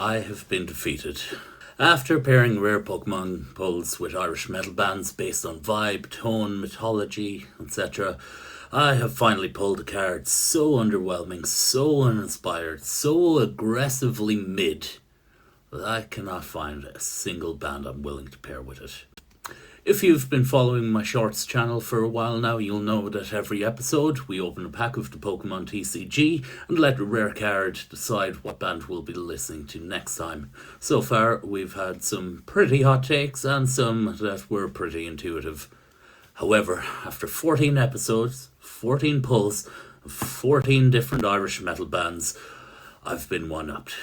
I have been defeated. After pairing rare Pokémon pulls with Irish metal bands based on vibe, tone, mythology, etc., I have finally pulled a card so underwhelming, so uninspired, so aggressively mid that I cannot find a single band I'm willing to pair with it. If you've been following my shorts channel for a while now, you'll know that every episode we open a pack of the Pokémon TCG and let a rare card decide what band we'll be listening to next time. So far, we've had some pretty hot takes and some that were pretty intuitive. However, after 14 episodes, 14 pulls, 14 different Irish metal bands, I've been one-upped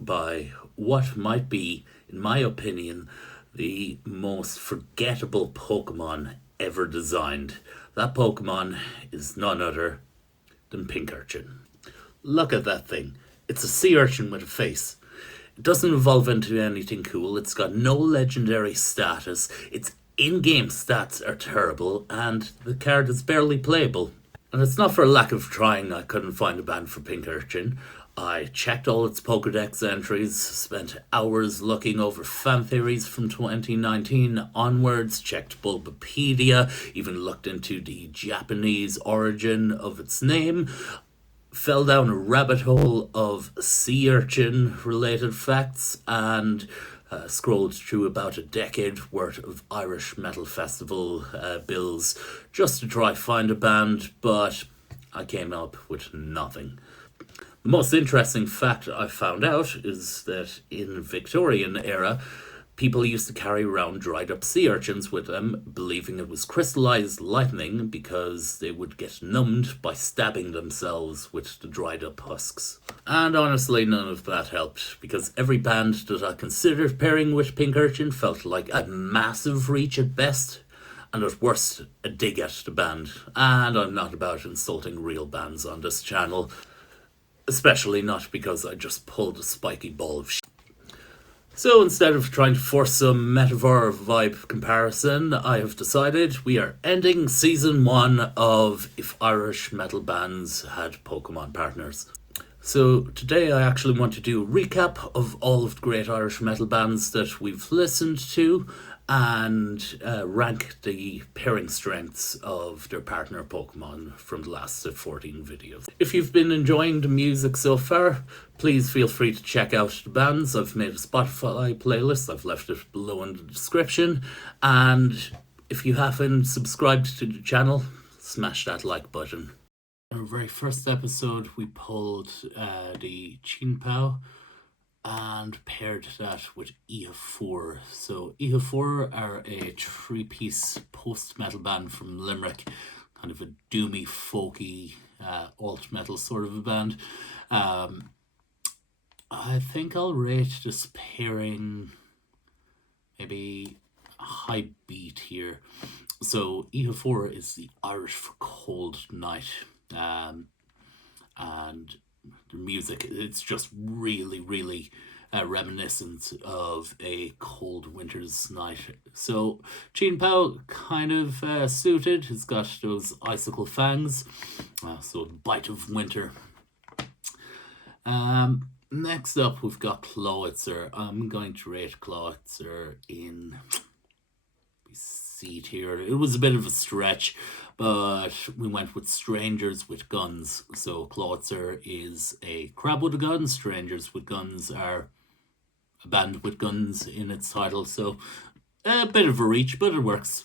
by what might be, in my opinion, the most forgettable Pokemon ever designed. That Pokemon is none other than Pinkerton. Look at that thing. It's a sea urchin with a face. It doesn't evolve into anything cool. It's got no legendary status. Its in-game stats are terrible, and the card is barely playable. And it's not for lack of trying I couldn't find a band for Pinkerton. I checked all its Pokédex entries, spent hours looking over fan theories from 2019 onwards, checked Bulbapedia, even looked into the Japanese origin of its name, fell down a rabbit hole of sea urchin related facts, and scrolled through about a decade worth of Irish Metal Festival bills just to try find a band, but I came up with nothing. The most interesting fact I found out is that in Victorian era, people used to carry around dried up sea urchins with them, believing it was crystallized lightning because they would get numbed by stabbing themselves with the dried up husks. And honestly, none of that helped, because every band that I considered pairing with Pinkerton felt like a massive reach at best, and at worst, a dig at the band. And I'm not about insulting real bands on this channel. Especially not because I just pulled a spiky ball of shit. So instead of trying to force some metaphor vibe comparison, I have decided we are ending season 1 of If Irish Metal Bands Had Pokemon Partners. So today I actually want to do a recap of all of the great Irish metal bands that we've listened to and rank the pairing strengths of their partner Pokemon from the last 14 videos. If you've been enjoying the music so far, please feel free to check out the bands. I've made a Spotify playlist, I've left it below in the description, and if you haven't subscribed to the channel, smash that like button. In our very first episode we pulled the Chinpao and paired that with EH4. So EH4 are a 3-piece post-metal band from Limerick, kind of a doomy, folky, alt-metal sort of a band. I think I'll rate this pairing maybe a high beat here. So EH4 is the Irish for cold night, and the music, it's just really reminiscent of a cold winter's night. So Chinpao kind of suited. It's got those icicle fangs, so a bite of winter. Next up we've got Clawitzer. I'm going to rate Clawitzer in C tier. It was a bit of a stretch, but we went with Strangers with Guns. So Clawitzer is a crab with a gun. Strangers with Guns are a band with guns in its title, so a bit of a reach, but it works.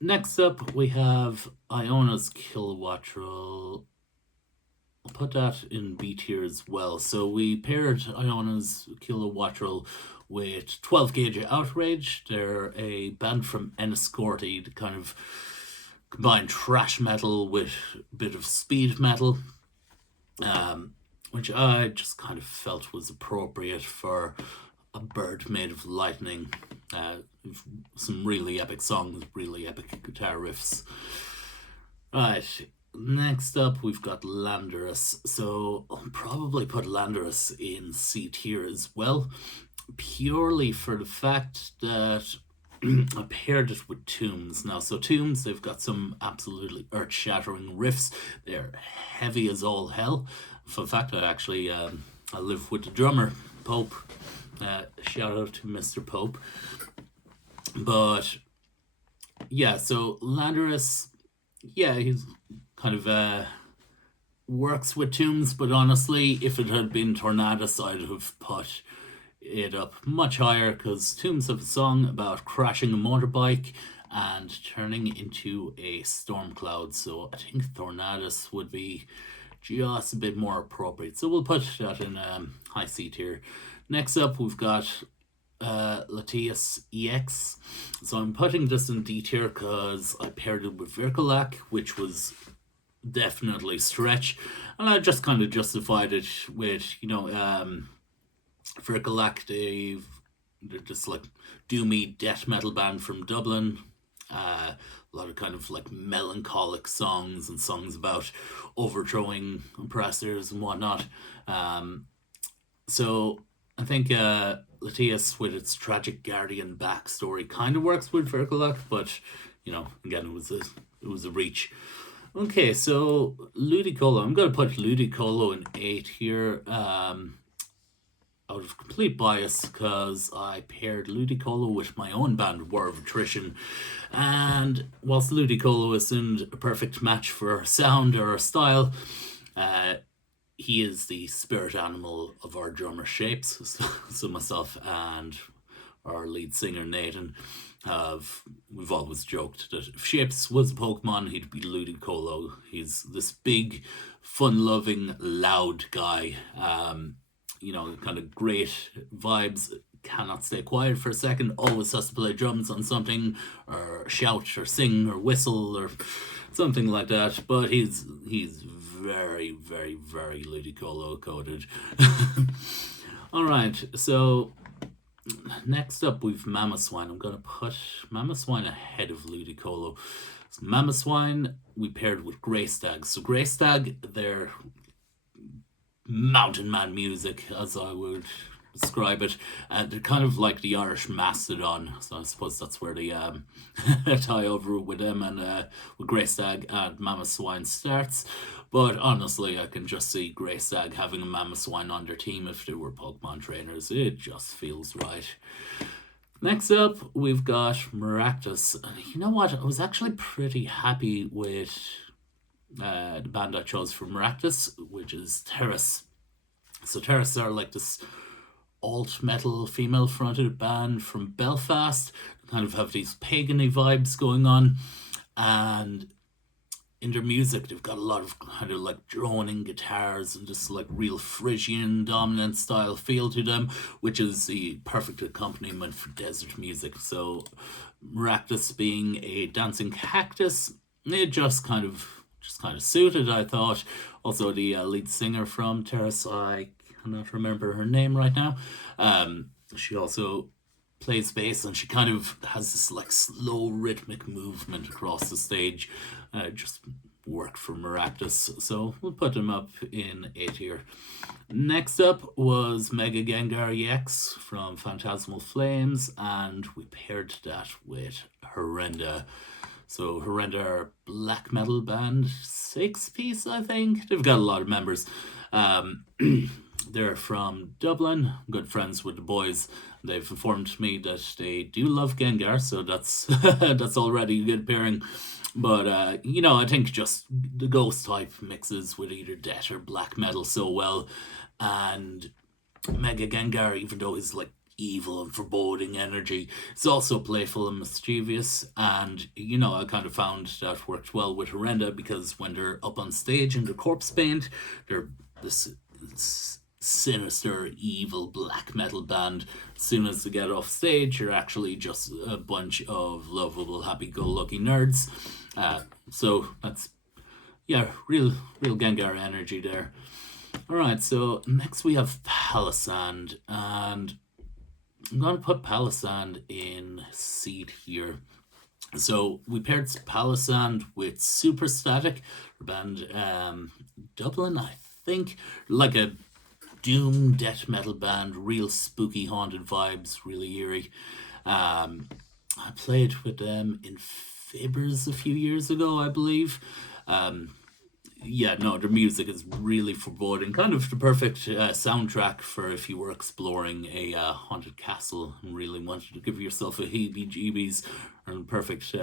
Next up we have Iona's Kilowattrel. I'll put that in B tier as well. So we paired Iona's Kilowattrel with 12 Gauge Outrage. They're a band from Enniscorthy, the kind of combine thrash metal with a bit of speed metal, which I just kind of felt was appropriate for a bird made of lightning. Some really epic songs, really epic guitar riffs. Right, next up we've got Landorus. So I'll probably put Landorus in C tier as well, purely for the fact that I paired it with TOOMS. Now, so TOOMS, they've got some absolutely earth-shattering riffs. They're heavy as all hell. In fact, I actually I live with the drummer, Pope. Shout out to Mr. Pope. But yeah, so Landorus, yeah, he's kind of works with TOOMS, but honestly, if it had been Tornadus, I'd have put it up much higher because TOOMS have a song about crashing a motorbike and turning into a storm cloud. So I think Tornadus would be just a bit more appropriate. So we'll put that in high C tier. Next up, we've got Latias EX. So I'm putting this in D tier because I paired it with Virkalac, which was definitely stretch, and I just kind of justified it with Virkalac. They're just like doomy death metal band from Dublin. A lot of kind of like melancholic songs and songs about overthrowing oppressors and whatnot. So I think Latias, with its tragic guardian backstory, kind of works with Virkalac, but again, it was a reach. Okay, so Ludicolo. I'm going to put Ludicolo in 8 here. Out of complete bias, because I paired Ludicolo with my own band, War of Attrition. And whilst Ludicolo isn't a perfect match for our sound or our style, he is the spirit animal of our drummer Shapes. So myself and our lead singer Nathan we've always joked that if Shapes was a Pokemon, he'd be Ludicolo. He's this big, fun-loving, loud guy. Kind of great vibes, cannot stay quiet for a second, always has to play drums on something, or shout, or sing, or whistle, or something like that. But he's very, very, very Ludicolo coded. Alright, so next up we've Mamoswine. I'm going to put Mamoswine ahead of Ludicolo. So Mamoswine we paired with Greystag. So Greystag, they're mountain man music, as I would describe it. They're kind of like the Irish Mastodon, so I suppose that's where they tie over with them, and with Greystag and Mamoswine starts. But honestly, I can just see Greystag having a Mamoswine on their team if they were Pokemon trainers. It just feels right. Next up, we've got Maractus. You know what? I was actually pretty happy with the band I chose for Maractus, which is Terrace. So Terrace are like this alt metal female fronted band from Belfast. They kind of have these pagan-y vibes going on, and in their music they've got a lot of kind of like droning guitars and just like real Frisian dominant style feel to them, which is the perfect accompaniment for desert music. So Maractus being a dancing cactus, it just kind of suited, I thought. Also, the lead singer from Terrace, I cannot remember her name right now. She also plays bass, and she kind of has this like slow rhythmic movement across the stage. Just worked for Maractus, so we'll put him up in 8 here. Next up was Mega Gengar EX from Phantasmal Flames, and we paired that with Horrenda. So Horrenda are a black metal band, 6-piece, I think. They've got a lot of members. They're from Dublin, good friends with the boys. They've informed me that they do love Gengar, so that's that's already a good pairing. But I think just the ghost type mixes with either death or black metal so well. And Mega Gengar, even though he's like evil and foreboding energy, it's also playful and mischievous, and I kind of found that worked well with Horrenda, because when they're up on stage in their corpse paint, they're this sinister evil black metal band. As soon as they get off stage, you're actually just a bunch of lovable happy-go-lucky nerds. So that's real Gengar energy there. Alright, so next we have Palisand, and I'm going to put Palisand in C here. So we paired Palisand with Super Static, band Dublin, I think, like a doom death metal band, real spooky haunted vibes, really eerie. I played with them in Fibbers a few years ago, I believe. yeah, no, the music is really foreboding. Kind of the perfect soundtrack for if you were exploring a haunted castle and really wanted to give yourself a heebie-jeebies, and perfect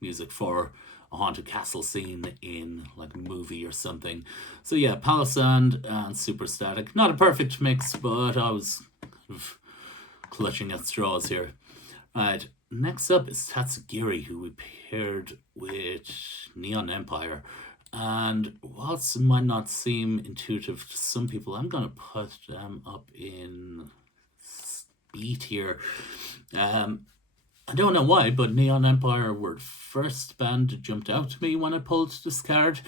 music for a haunted castle scene in like a movie or something. So yeah, Palisand and Super Static. Not a perfect mix, but I was kind of clutching at straws here. Right, next up is Tatsugiri, who we paired with Neon Empire. And whilst it might not seem intuitive to some people, I'm going to put them up in speed here. I don't know why, but Neon Empire were the first band that jumped out to me when I pulled this card.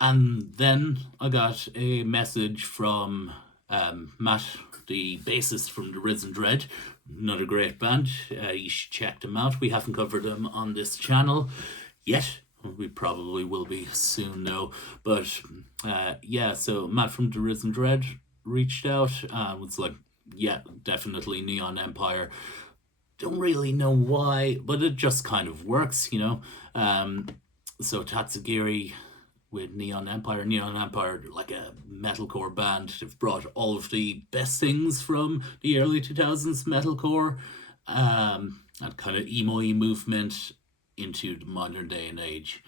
And then I got a message from Matt, the bassist from The Risen Dread, another great band. You should check them out. We haven't covered them on this channel yet. We probably will be soon, though. But yeah, so Matt from The Risen Dread reached out and was like, yeah, definitely Neon Empire. Don't really know why, but it just kind of works, you know. So Tatsugiri with Neon Empire. Neon Empire, like a metalcore band, they've brought all of the best things from the early 2000s metalcore and kind of emo-y movement into the modern day and age.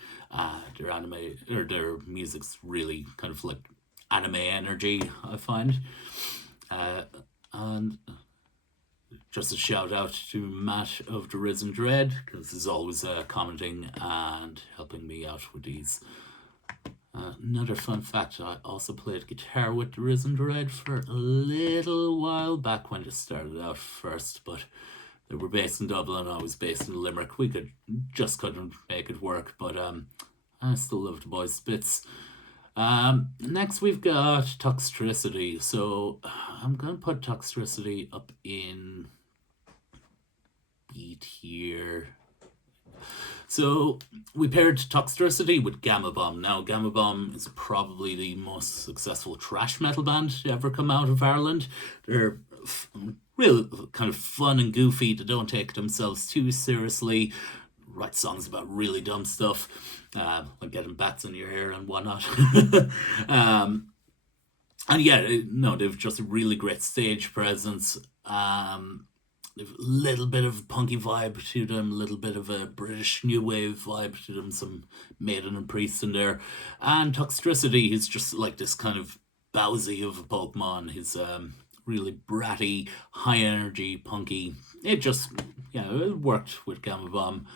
Their anime or their music's really kind of like anime energy, I find. And just a shout out to Matt of The Risen Dread, because he's always commenting and helping me out with these. Another fun fact, I also played guitar with The Risen Dread for a little while back when it started out first, but they were based in Dublin, I was based in Limerick. We couldn't make it work, but I still love the boys' bits. Next we've got Toxtricity. So I'm going to put Toxtricity up in B tier. So we paired Toxtricity with Gamma Bomb. Now, Gamma Bomb is probably the most successful thrash metal band to ever come out of Ireland. They're real kind of fun and goofy. They don't take themselves too seriously. Write songs about really dumb stuff, like getting bats in your hair and whatnot. And yeah, no, they've just a really great stage presence. They've a little bit of a punky vibe to them, a little bit of a British new wave vibe to them, some Maiden and Priest in there. And Toxtricity is just like this kind of Bowsy of a Pokemon. He's really bratty, high energy, punky. It just, it worked with Gamma Bomb.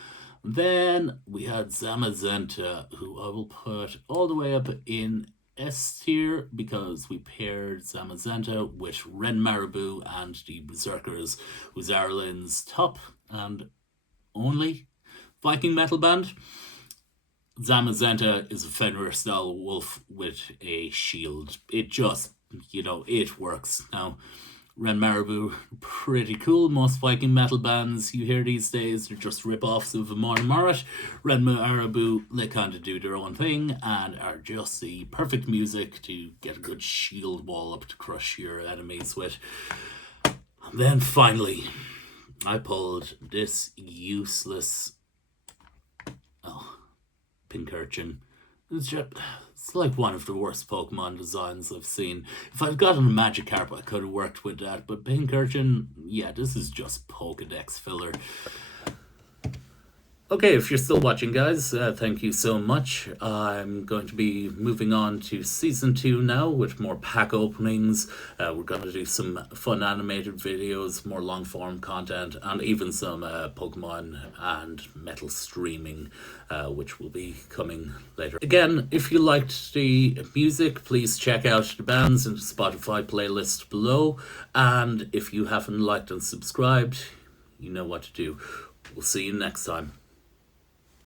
Then we had Zamazenta, who I will put all the way up in S tier because we paired Zamazenta with Ren Marabou and the Berserkers, who's Ireland's top and only Viking metal band. Zamazenta is a Fenrir-style wolf with a shield. It just, it works. Now, Ren Marabou, pretty cool. Most Viking metal bands you hear these days are just rip-offs of Amon Amarth. Ren Marabou, they kind of do their own thing and are just the perfect music to get a good shield wall up to crush your enemies with. And then finally, I pulled this useless Pincurchin. It's like one of the worst Pokemon designs I've seen. If I'd gotten a Magikarp, I could have worked with that. But Pincurchin, this is just Pokedex filler. Okay, if you're still watching, guys, thank you so much. I'm going to be moving on to Season 2 now with more pack openings. We're going to do some fun animated videos, more long-form content, and even some Pokemon and metal streaming, which will be coming later. Again, if you liked the music, please check out the bands in the Spotify playlist below. And if you haven't liked and subscribed, you know what to do. We'll see you next time.